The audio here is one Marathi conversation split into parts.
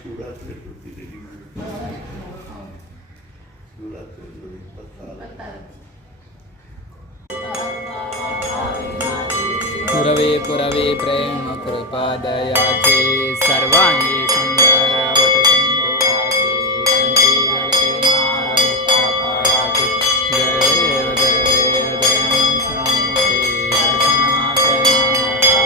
शिवरात्र प्रतिनिधी पुरवे पुरवे प्रेम कृपादयाचे सर्वांगी सुंदर वटसिंधुराचे कंठी जळके माळ मुक्ताफळाचे जय देव जय देव जय नमस्ते दर्शनाचे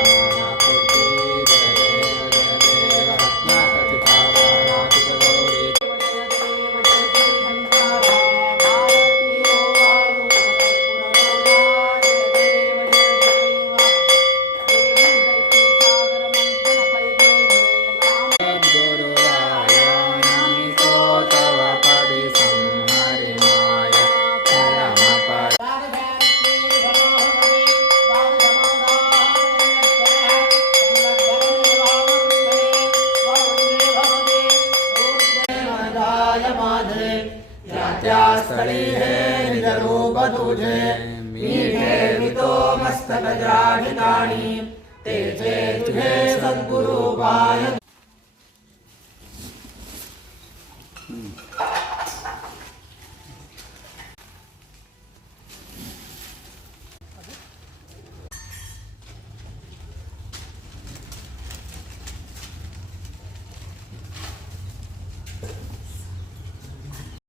नारायणापूर्ती जय देव जय देव रत्नाखचिताभरणातिक गौरी स्थळी हे निजरूप तुझे मीठे वितो मस्तक ज्या ठिकाणी तेथे तुझे सद्गुरु पाय